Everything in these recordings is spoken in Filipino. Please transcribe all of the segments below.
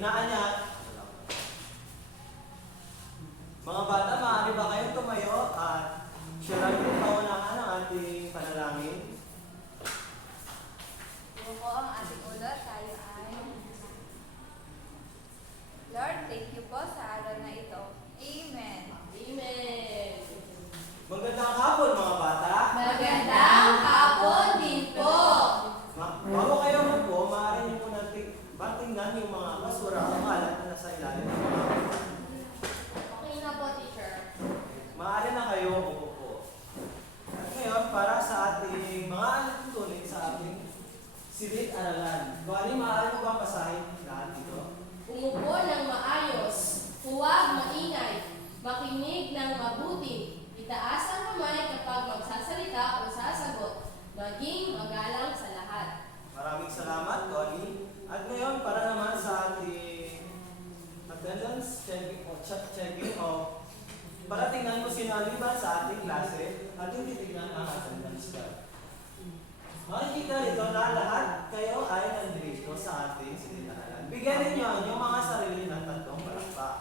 inaanyat. Mga bata, maaari ba kayong tumayo at siya din paunahan ang ating panalangin? Buko ang ating ulo, tayo ay Lord, thank you po sa araw na ito. Amen. Amen. Magandang hapon mga bata. Magandang hapon din po. Bago kayo po, maaari niyo po natin tingnan yung mga basura o kalat na nasa ilalim ng mga bata. Okay na po, teacher. Maaari na kayo umupo. At ngayon, para sa ating mga tuntunin sa ating silid-aralan. Kuwari, maaari mo ba basahin lahat dito? Umupo ng maayos, huwag maingay, makinig ng mabuti, itaas ang kamay kapag magsasalita o sasagot, maging magalang sa lahat. Maraming salamat, Connie. At ngayon, para naman sa ating attendance checking o para tingnan mo sinaliban sa ating klase at hindi tingnan ang attendance card. Makikita rito na lahat kayo ay nandito sa ating sinilaralan. Bigyan ninyo ang inyong mga sarili ng tatlong palakpak.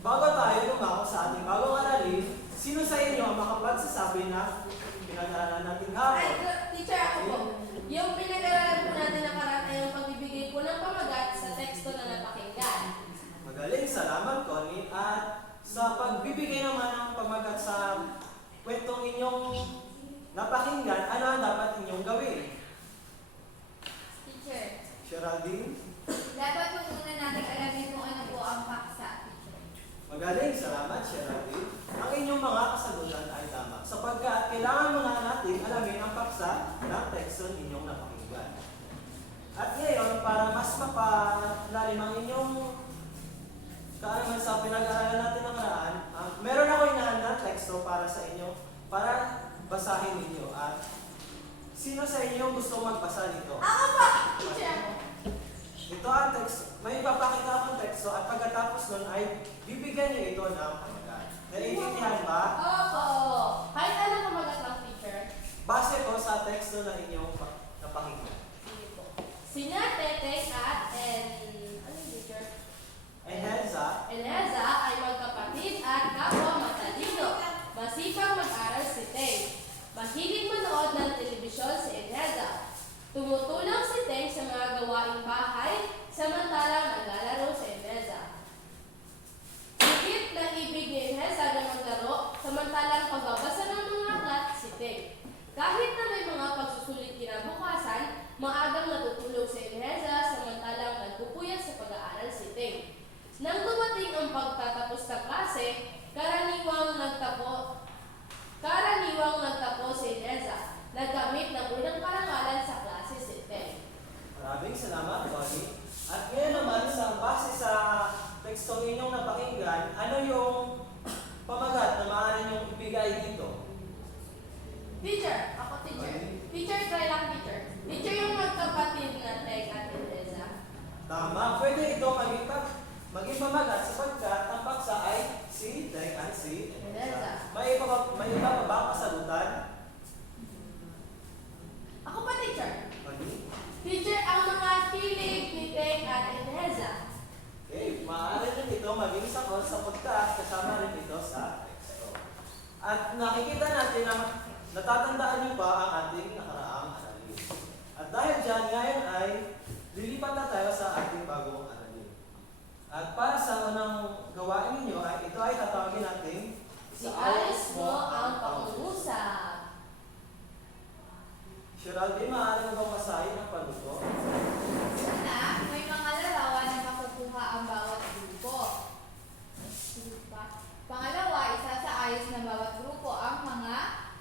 Bago tayo lumako sa ating bagong aralin, sino sa inyo ang makapagsasabi na pinag-aralan natin hapon? Ay, teacher, ako po. Yung pinag-aralan po natin nakaraan ay yung pagbibigay po ng pamagat sa teksto na napakinggan. Magaling, salamat Connie. At sa pagbibigay naman ng pamagat sa kwentong inyong napakinggan, ano ang dapat inyong gawin? Teacher, Geraldine? dapat po muna natin alamin kung ano po ang paksa, teacher. Magaling, salamat Geraldine. Ang inyong mga kasagutan ay tama sapagkat kailangan muna natin alamin ang paksa ng teksto ninyong napakinggan. At ngayon, para mas mapalalim ang inyong kaalaman sa pinag-aaralan natin nakaraan, meron ako inahandang teksto para sa inyo, para basahin ninyo. At sino sa inyo gusto magbasa nito? Ako po, teacher. Ito ang teksto. May ipapakita akong teksto at pagkatapos nun ay bibigyan niyo ito ng pamagat. Naiintindihan ba? Opo. Kahit anong pamagat lang, teacher. Base ko sa teksto na inyong napakinggan. Sige po. Sina Teteng at ano yung teacher? Eleza ay magkapatid at kapwa matalino. Masipag mag-aral si Teng. Mahilig manood ng telebisyon si Eleza. Tumutulong si Teng sa mga gawaing bahay, samantalang naglalaro si Eleza. Higit na ibig ni Eleza na maglaro, samantalang pagbabasa ng mga aklat si Teng. Kahit na may mga pagsusulit kinabukasan, maagang natutulog si Eleza, samantalang nagpupuyat sa pag-aaral si Teng. Nang dumating ang pagtatapos ng klase, karaniwang nagtapo si Eleza. Nagkamit ng unang parangalan sa klase si Teng. Maraming salamat, Connie. At ngayon naman, sa base sa teksto inyong napakinggan, ano yung pamagat na maaari niyong ibigay dito? Teacher, ako teacher. Teacher, try lang teacher. Teacher yung magkapatid na Teng at Eleza. Tama. Pwede ito maging pamagat sapagkat ang paksa ay si Teng at si Eleza. May iba pa ba kasagutan? Ako pa teacher. Connie? Teacher, ang mga hilig ni Teng at Eleza. Okay, maaari rin ito maging sagot sapagkat kasama rin ito sa teksto. At nakikita natin na natatandaan niyo ba ang ating nakaraang aralin. At dahil dyan, ngayon ay lilipat na tayo sa ating bagong aralin. At para sa unang gawain ninyo, ito ay tatawagin natin Iayos mo ang pangungusap. Geraldine, maaari mo bang masahin ang panuto? Una, may mga larawan na makukuha ang bawat grupo. Pangalawa, isasaayos ng bawat grupo ang mga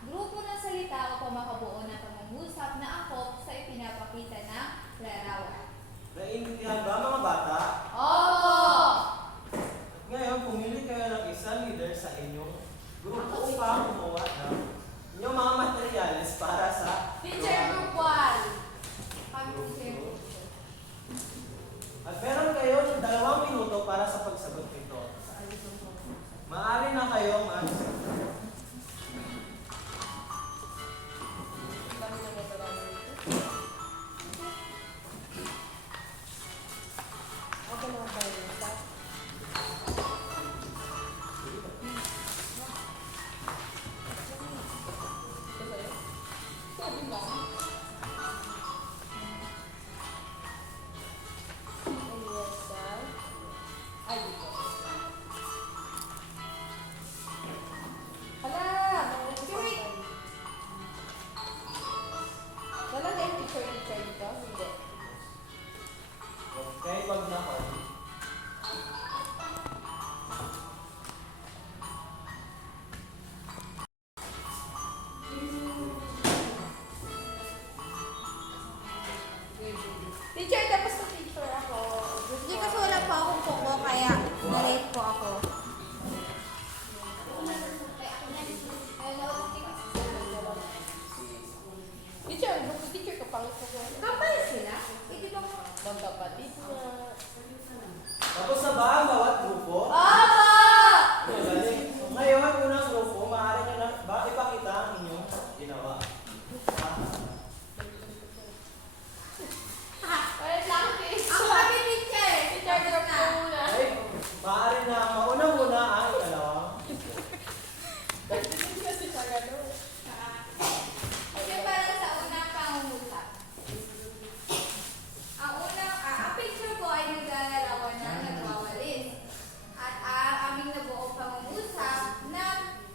grupo ng salita o makabuo ng pangungusap na angkop sa ipinapakita ng larawan. Naiintindihan ba mga bata? Opo! Ngayon, pumili kayo ng isang leader sa inyong grupo upang gumawa ng inyong mga materyales para sa Teacher Group 1. At meron kayo ng 2 minuto para sa pagsagot nito. Maaari na kayo Kapal sila? Hindi ba magkapatid na? Tapos na ba ang bawat grupo? Opo! Magaling. Ngayon, unang grupo, maaari nyo na ba ipakita ang inyong ginawa? Wait lang, teacher. Ako kami, teacher. Teacher, drop na muna. Ay, maaari na mauna muna ang ikalawang. Kasi siya gano'n. Kasi para sa unang pangungusap. Ang picture ko ay naglalarawan na nagwawalis. At ang aming nabuong pangungusap na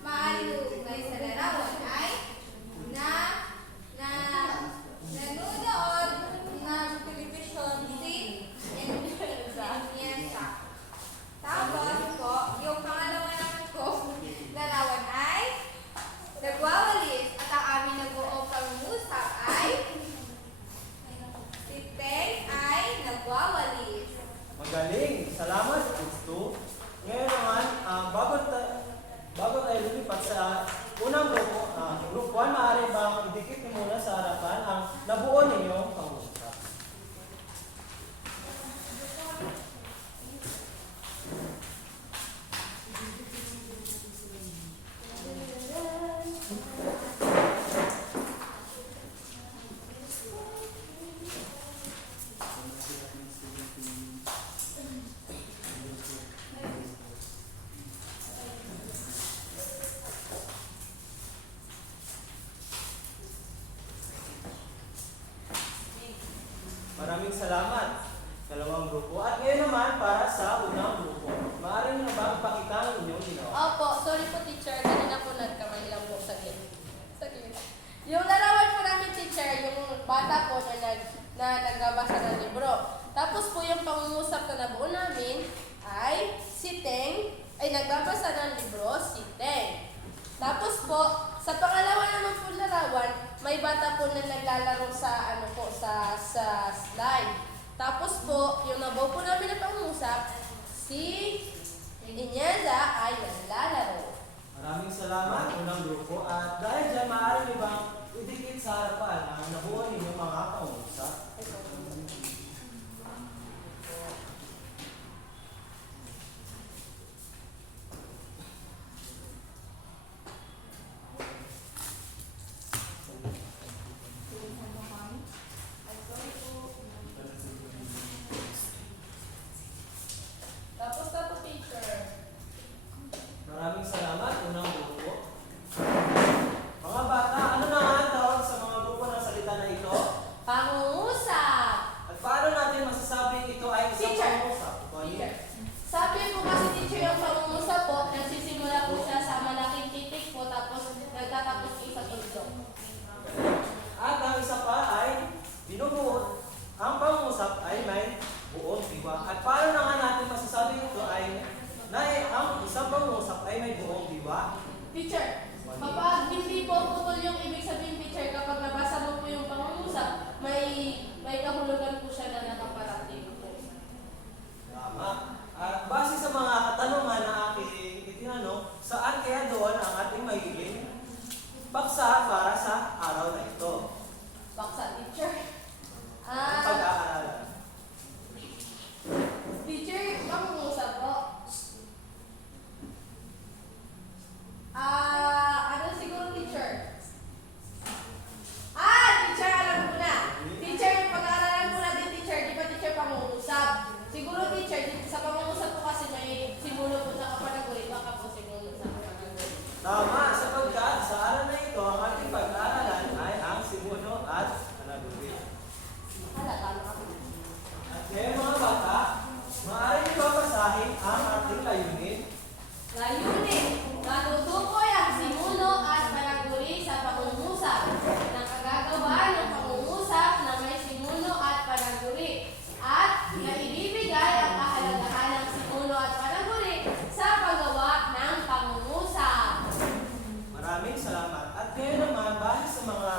maaaring uugnay sa larawan ay nanonood ng telebisyon si Iniesta. Tapos po, yung pangalawa naman ko larawan ay nagwawalis at ang aming nabuong pangungusap ay si Teng ay nagwawalis. Magaling. Salamat, Gusto. Ngayon naman, bago tayo lumipat sa unang grupo, group 1, maaari bang idikit niyo muna sa harapan ang nabuo ninyong pangungusap? Maraming salamat, dalawang grupo. At ngayon naman, para sa unang grupo, maaari nyo na ba ipakita ang inyong ginawa? Opo, sorry po, teacher. Kanina po nagkamali lang po sa gilid. Yung larawan po namin, teacher, yung bata po na nagbabasa ng libro. Tapos po yung pangungusap na nabuo namin ay si Teng, ay nagbabasa ng libro, si Teng. Tapos po, sa pangalawa naman po larawan, may bata po na naglalaro sa sa slide. Tapos po, yung nabuo po namin na pangungusap, si Iniesta ay naglalaro. Maraming salamat, unang grupo. At dahil dyan, maaari nyo bang idikit sa harapan ang nabuo ninyong mga pangungusap? Tapos, teacher. Maraming salamat, unang grupo. Mga bata, ano na nga ang tawag sa mga grupo ng salita na ito? Pangungusap. At paano natin masasabing ito ay isang Teacher. pangungusap? Connie? Teacher. Sabi po kasi, teacher, yung pangungusap po, nagsisimula po siya sa malaking titik po, tapos nagtatapos po sa tuldok. At ang isa pa ay binubuo. Ang pangungusap ay may buong diwa. At paano na nga natin masasabing ito ay ang isang pangungusap ay may buong diwa? Teacher, kapag hindi po putol yung ibig sabihin, teacher, kapag nabasa mo po yung pangungusap, may kahulugan po siya na nakaparating po. Tama. At base sa mga katanungan na aking itinanong, saan kaya doon ang ating magiging paksa para sa araw na ito? Baksa, teacher. Ang pag-aaralan. Teacher, pangungusap po. Ano siguro, teacher? Teacher, alam ko na. Teacher, pag-aaralan ko na din, teacher. Di ba, teacher, pangungusap? Siguro, teacher, sa pangungusap po kasi may simulo po sa kapanagulit. Baka po simulo sa kapanagulit. Tama, sapagkat sa araw na ito, ang ating pag-aaralan ay ang simuno at panagulit. Tama ako. At ngayon mga bata, maaari niyo ba basahin ang ating layunin? Layunin, matutukoy ang simuno at panaguri sa pangungusap. Nakagagawa ng pangungusap na may simuno at panaguri. At naibibigay ang kahalagahan ng simuno at panaguri sa paggawa ng pangungusap. Maraming salamat. At ngayon naman, base sa mga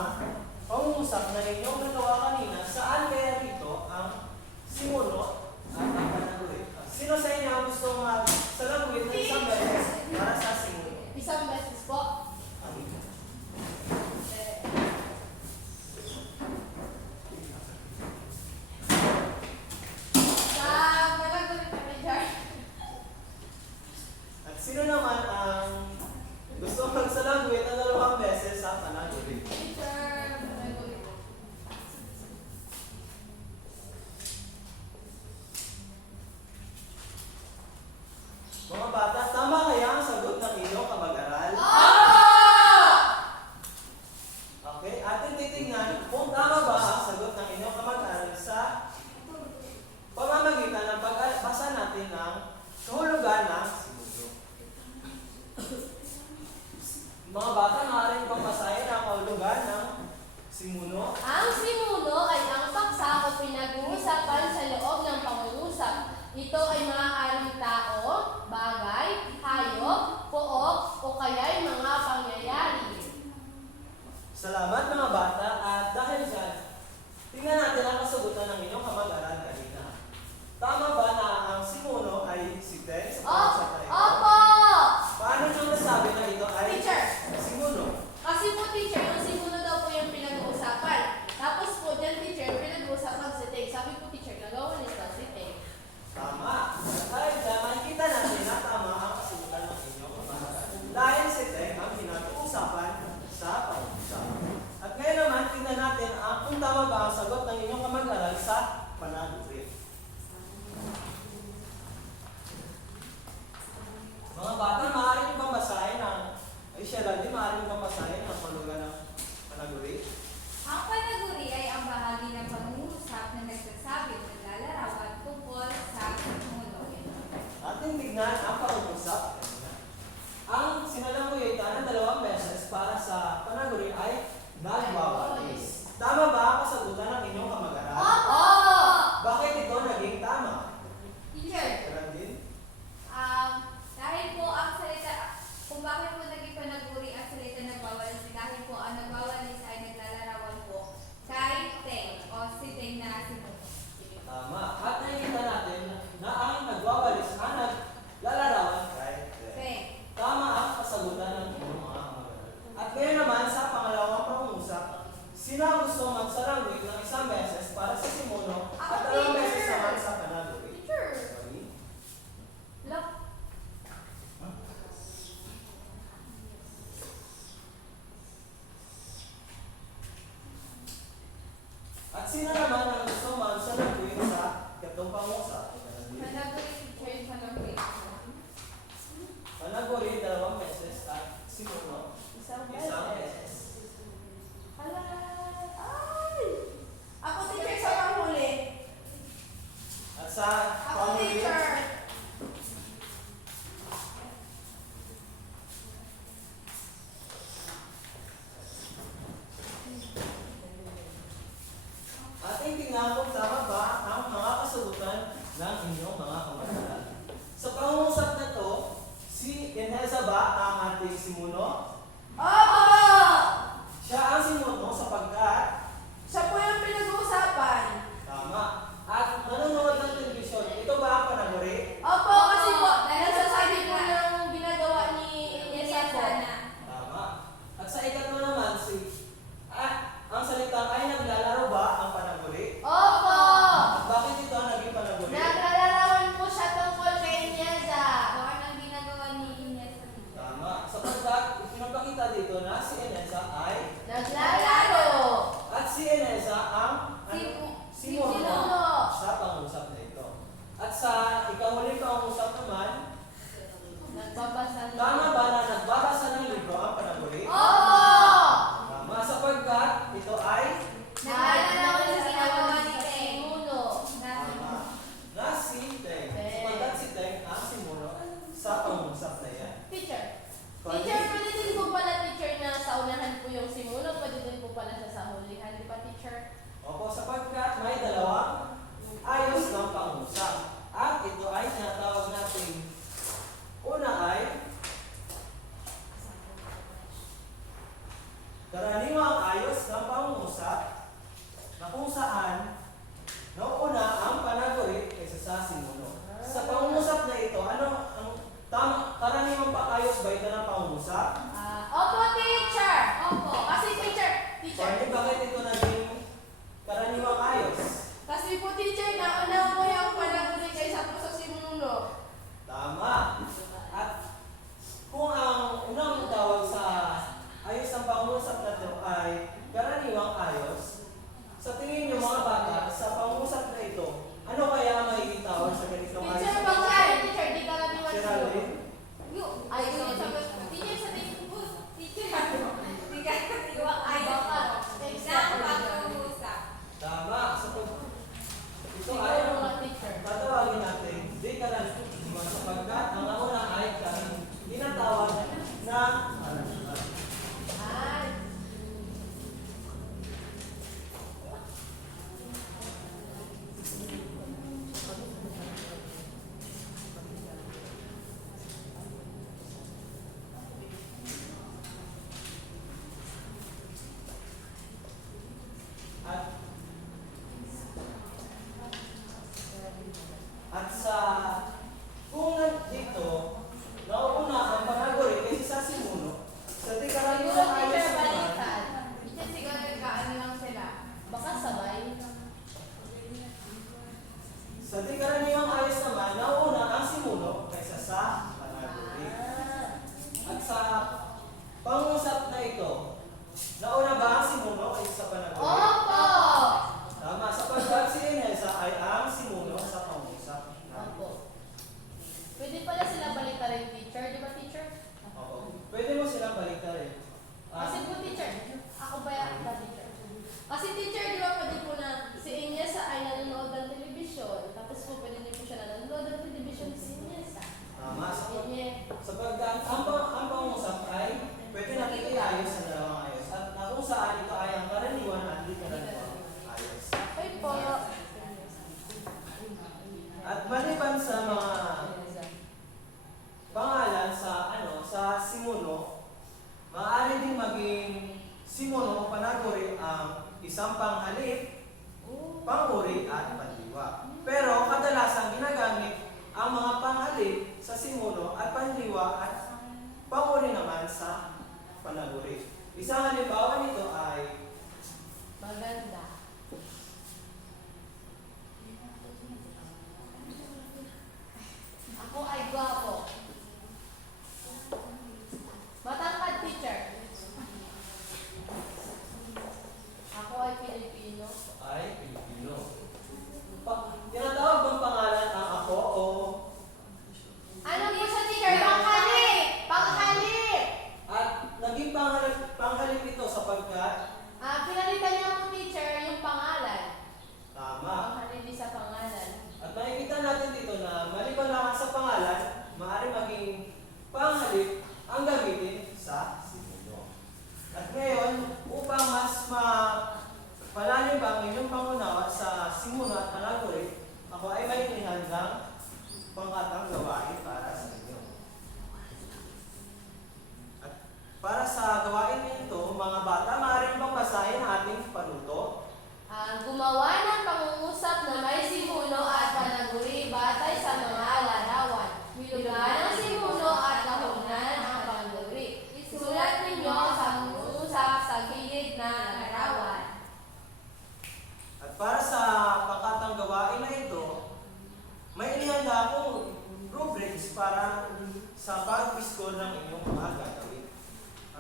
pangungusap na inyong nagawa kanina, saan kaya dito ang simuno at ang panagulit? Sino sa inyo ang gusto mag-salagulit ng isang beses para sa simuno? Isang beses po. Ito ay maaaring tao, bagay, hayop, pook, o kaya'y mga pangyayari. Salamat mga bata at dahil dyan, tingnan natin ang kasagutan ng inyong kamag-aral kanina. Tama ba na ang simuno ay si Teng sa pag-usap na ito? Opo! Paano nyo nasabi na ito ay Teacher. simuno? Kasi po teacher, yung simuno daw po yung pinag-uusapan. Tapos po dyan teacher, pinag-uusapan si Teng. Sabi po teacher, nagawa nila si Teng. Tama. At dahil dyan, makikita natin na tama ang kasagutan ng inyong kamag-aral. Dahil si Teng ang pinag-uusapan sa pag-usap. At ngayon naman, tingnan natin kung tama ba ang sagot ng inyong kamag-aral sa pananalitri. Mga bata, maaari nyo bang basahin maaari nyo bang basahin ang panugan ng panaguri? Ang panaguri ay ang bahagi ng pangungusap na nagsasabi ng lalarawan tungkol sa simuno. Ating tignan ang pag-usap. Ang sinalamuyo na 2 beses para sa panaguri ay nagwawalis. Tama ba ang kasagutan ng inyong kamag-aral? Opo! Bakit ito naging tama? Teacher, Kailan din? dahil po ang salita, kung bakit po naging panaguri ang salita nagwawalis, dahil po ang nagwawalis ay naglalarawan po kay Teng o si Teng na simuno. Tama. At nakikita natin na ang nagwawalis ang naglalarawan kay Teng. Teng. Tama ang kasagutan ng inyong mga kamag-aral. At ngayon naman sa pangalawang pangungusap, sino ang gusto magsarangwit ng 1 beses para sa simuno at 2 beses naman sa panaguri? Teacher. Sorry. Look. At sino naman ang gusto magsarangwit sa 3 pangungusap? Panaguri, teacher, yung panaguri. Panaguri, 2 beses at simuno, Isang 1 beses. beses. Hala! Ay! Ako teacher sa panghuli. At sa Ako, panaguri, teacher. ating tingnan kung tama ba ang mga kasagutan ng inyong mga kamag-aral. Sa pangungusap na to, si Enheza ba ang ating simuno? Opo! Siya ang simuno sapagkat Siya po yung pinag-uusapan. tama. At nanonood ng telebisyon, ito ba ang panaguri? Opo, kasi po, Opo, dahil nasasabi sa po sabi ng ginagawa ni Eliasa po. Tama. At sa ikatlo naman, ang salitang ay naglalaro ba ang panaguri? Opo! At bakit ito ang naging panaguri? Naglalarawan po siya tungkol kay Eliasa. Kung ano ang ginagawa ni Ines sa teacher. Tama. Sapagkat ipinapakita dito na si Enheza ay Naglalaro. at si Enheza ang simuno Simuno. sa pangusap na ito. At sa ikahuling pangusap naman, Nagbabasa na. tama ba na nagbabasa ng libro ang panaguri? Opo! Tama, sapagkat ito ay Naglalarawan yung ginagawa ni Teng. Simuno. tama na si Teng. Sapagkat si Teng ang simuno sa pangusap na yan. Teacher. Teacher, pwede din po pala teacher na sa unahan po yung simuno, pwede din po pala siya sa hulihan, di ba teacher? Opo, sapagkat may 2 ayos ng pangusap. At ito ay tinatawag natin. Una ay karaniwang ayos ng pangungusap na kung saan nauna ang panaguri kaysa sa simuno. Sa pangungusap na ito, ano ang karaniwang ayos ba ito ng pangungusap? Opo, teacher! Opo. Kasi teacher, Pwede bakit ito naging karaniwang ayos? kasi po teacher, nauna mo yung panaguli kaysa po sa simuno. Tama. At kung ang unang tawag sa ayos ng pangungusap na ito ay karaniwang ayos, sa tingin niyo mga bata, sa pangungusap na ito, ano kaya ang magiging tawag sa panghalip, panguri at panliwa. Pero kadalasan ginagamit ang mga panghalip sa simuno at panliwa at panguri naman sa panaguri. Isang halimbawa nito ay Maganda. Ako ay gwapo. Matangkad, teacher. Ako ay Pilipino. ay Pilipino. Tinatawag bang pangalan ang ako o Ano po siya, teacher? Panghalip! Panghalip! at naging panghalip ito sapagkat Pinalitan niya po, teacher, yung pangalan. tama. Panghalip sa pangalan. At makikita natin dito na maliban lang sa pangalan, maaari maging panghalip ang gamitin sa simuno. At ngayon, upang mas palalim ang inyong pangunawa sa simuno at panaguri, ako ay may inihandang pangkatang gawain para sa inyo. At para sa gawain nito, mga bata, maaaring bang basahin ang ating panuto? Gumawa ng pangungusap na may simuno at panaguri batay sa mga larawan. Bilugan ang simuno at kahunan ang panaguri. Isulat ninyo sa pangungusap sa gilid ng larawan. At para sa pangkatang gawain na ito, may inihanda akong rubrics para sa pag-score ng inyong mga gagawin.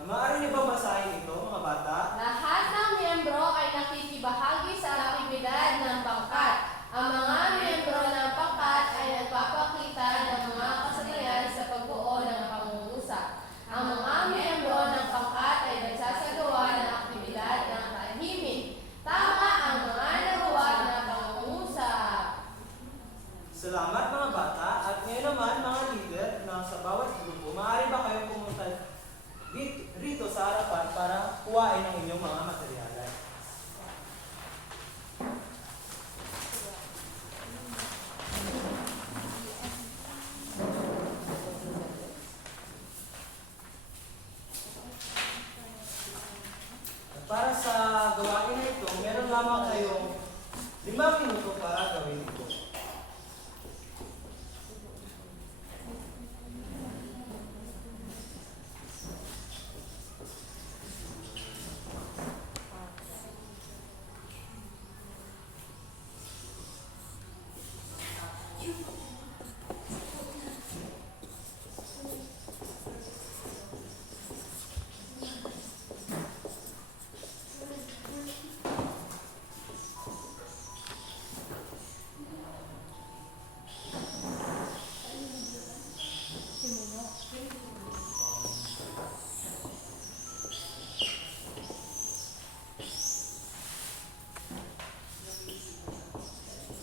Maaari niyo ba basahin ito, mga bata? Lahat ng miyembro ay nakikibahagi sa aktibidad ng pangkat. Ang mga miyembro ng pangkat ay nagpapakita ng mga kasanayan sa pagbuo ng pangungusap. Ang mga miyembro ng pangkat ay nagsasagawa ng aktibidad ng tahimik. Tama ang mga nagawa ng pangungusap. Salamat, mga bata. At ngayon naman, mga leader na sa bawat grupo, maaari ba kayong pumunta rito sa harapan para kuhain ang inyong mga materyales? At para sa gawain na ito, meron lamang kayong 5 minuto para gawin ito.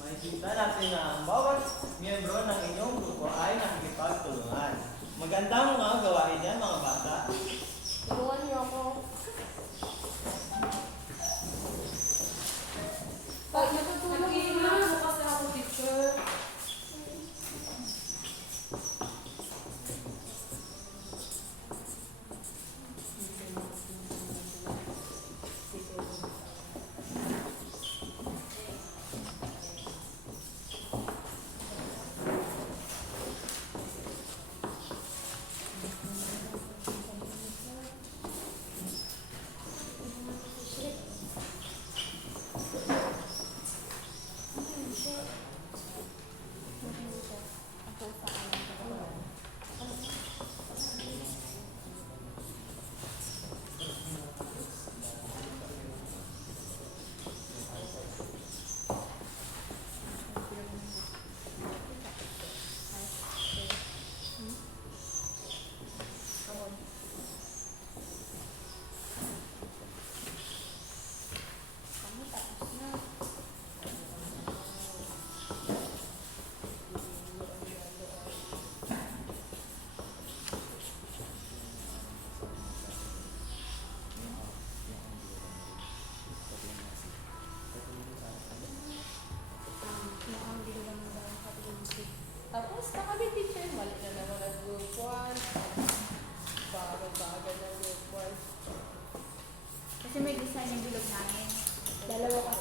Makikita natin na ang bawat miyembro ng inyong grupo ay nakikipagtulungan. Magandang mga gawain yan, mga bata. Tulungan niyo ako. Pag natutulog na, bukas na ako, teacher.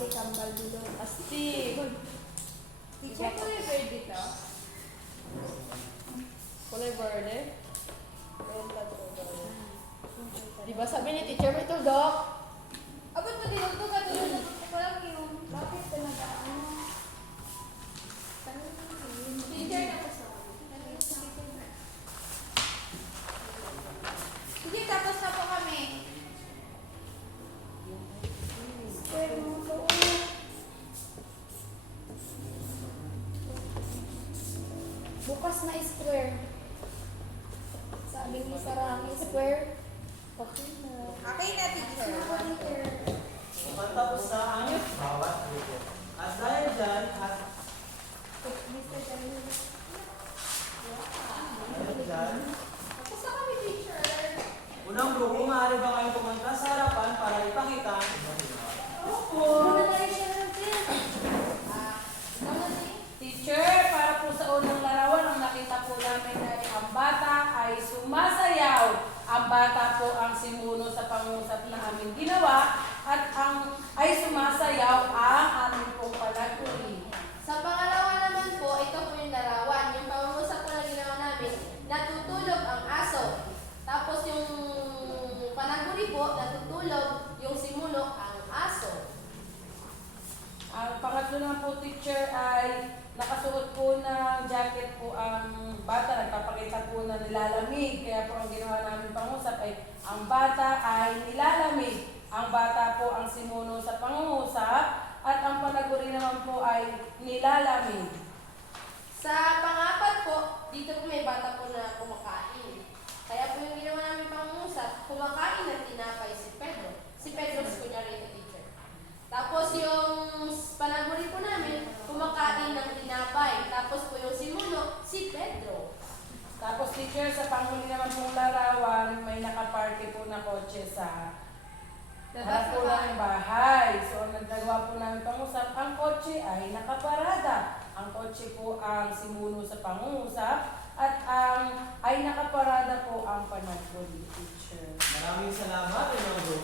Kasi kambal dulong. Astig. Teacher, kulay verde dito. Kulay verde. Renta to. Di ba sabi ni teacher may tuldok? Abot mo din ito katulad na walang yung. Bakit talaga ano? Teacher, tapos ako. Teacher, tapos na po kami. Square mo to. Bukas na square. Sabi ni Sarang square. Okay na. Okay na, teacher. Teacher. Mukhang tapos na ang bawat grupo. At dahil dyan, at Mr. Daniel. dahil dyan, Tapos na kami, teacher. unang grupo, maaari ba kayong pumunta sa harapan para ipakita ang inyong ginawa? Muna tayo siya natin. Teacher, para po sa unang larawan, ang nakita po namin ay ang bata ay sumasayaw. Ang bata po ang simuno sa pangusap na aming ginawa at ang ay sumasayaw ang aming pong panaguri. Sa pangalawa naman po, ito po yung larawan. Yung pangungusap po na ginawa namin, natutulog ang aso. Tapos yung panaguri po, natutulog yung simuno ang aso. Ang pangatlo naman po, teacher, ay nakasuot po ng jacket po ang bata. Nagpapakita po na nilalamig. Kaya po ang ginawa namin pangusap ay ang bata ay nilalamig. Ang bata po ang simuno sa pangungusap at ang panaguri naman po ay nilalamig. Sa pangapat po, dito po may bata po na kumakain. Kaya po yung ginawa namin pangungusap, kumakain ng tinapay si Pedro. Si Pedro, kunyari ito, teacher. Tapos yung panaguri po namin, kumakain ng tinapay. Tapos po yung simuno, si Pedro. Tapos teacher, sa panghuli naman pong larawan, may nakaparty po na kotse sa harap po ng bahay. So, ang nagagawa po namin pangusap, ang kotse ay nakaparada. Ang kotse po ang simuno sa pangungusap at ang ay nakaparada po ang panaguri, teacher. Maraming salamat, inyong grupo.